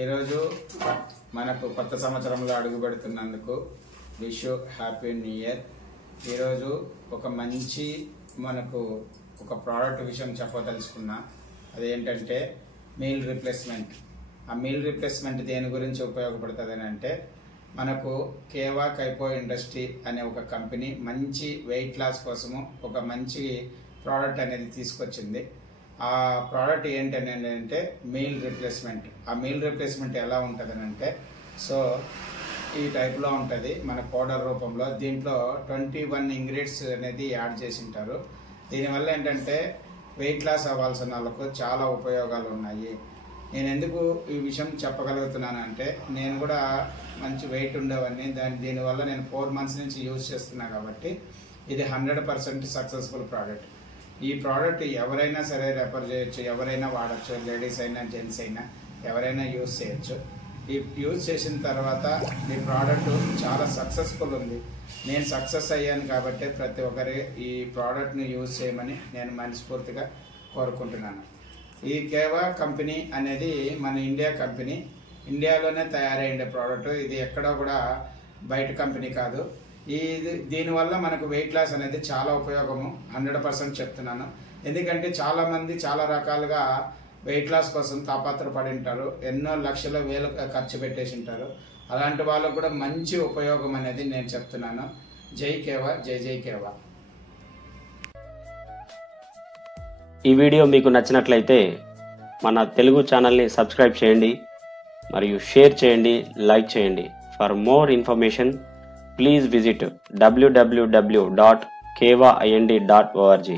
ఈరోజు మనకు కొత్త సంవత్సరంలో అడుగుపెడుతున్నందుకు wish you happy new year. ఈరోజు ఒక మంచి మనకు ఒక ప్రోడక్ట్ విషయం చెప్పదలుచుకున్నా. అదేంటంటే మీల్ రీప్లేస్మెంట్. ఆ మీల్ రీప్లేస్మెంట్ దేని గురించి ఉపయోగపడుతుంది అని అంటే, మనకు కేవా కైపో ఇండస్ట్రీ అనే ఒక కంపెనీ మంచి వెయిట్ లాస్ కోసము ఒక మంచి ప్రోడక్ట్ అనేది తీసుకొచ్చింది. ఆ ప్రోడక్ట్ ఏంటని అంటే మీల్ రీప్లేస్మెంట్. ఆ మీల్ రీప్లేస్మెంట్ ఎలా ఉంటుంది అంటే, సో ఈ టైప్లో ఉంటుంది మన పౌడర్ రూపంలో. దీంట్లో 21 ఇంగ్రీడియంట్స్ అనేది యాడ్ చేసి ఉంటారు. దీనివల్ల ఏంటంటే వెయిట్ లాస్ అవ్వాల్సిన వాళ్ళకు చాలా ఉపయోగాలు ఉన్నాయి. నేను ఎందుకు ఈ విషయం చెప్పగలుగుతున్నాను అంటే, నేను కూడా మంచి వెయిట్ ఉండేవాడిని. దీనివల్ల నేను 4 months నుంచి యూజ్ చేస్తున్నా కాబట్టి ఇది 100% సక్సెస్ఫుల్ ప్రోడక్ట్. ఈ ప్రోడక్ట్ ఎవరైనా సరే రెఫర్ చేయొచ్చు, ఎవరైనా వాడచ్చు, లేడీస్ అయినా జెంట్స్ అయినా ఎవరైనా యూజ్ చేయొచ్చు. ఈ యూజ్ చేసిన తర్వాత ఈ ప్రోడక్ట్ చాలా సక్సెస్ఫుల్ ఉంది. నేను సక్సెస్ అయ్యాను కాబట్టి ప్రతి ఒక్కరి ఈ ప్రోడక్ట్ని యూజ్ చేయమని నేను మనస్ఫూర్తిగా కోరుకుంటున్నాను. ఈ కేవా కంపెనీ అనేది మన ఇండియా కంపెనీ, ఇండియాలోనే తయారైన ప్రోడక్ట్. ఇది ఎక్కడా కూడా బయట కంపెనీ కాదు. దీనివల్ల మనకు వెయిట్ లాస్ అనేది చాలా ఉపయోగము. 100% చెప్తున్నాను. ఎందుకంటే చాలా మంది చాలా రకాలుగా వెయిట్ లాస్ కోసం తాపత్రపడి ఉంటారు, ఎన్నో లక్షల వేలు ఖర్చు పెట్టేసి ఉంటారు. అలాంటి వాళ్ళకు కూడా మంచి ఉపయోగం అనేది నేను చెప్తున్నాను. జై కేవా, జై జై కేవా. ఈ వీడియో మీకు నచ్చినట్లయితే మన తెలుగు ఛానల్ని సబ్స్క్రైబ్ చేయండి మరియు షేర్ చేయండి, లైక్ చేయండి. For more information please visit www.kevaind.org.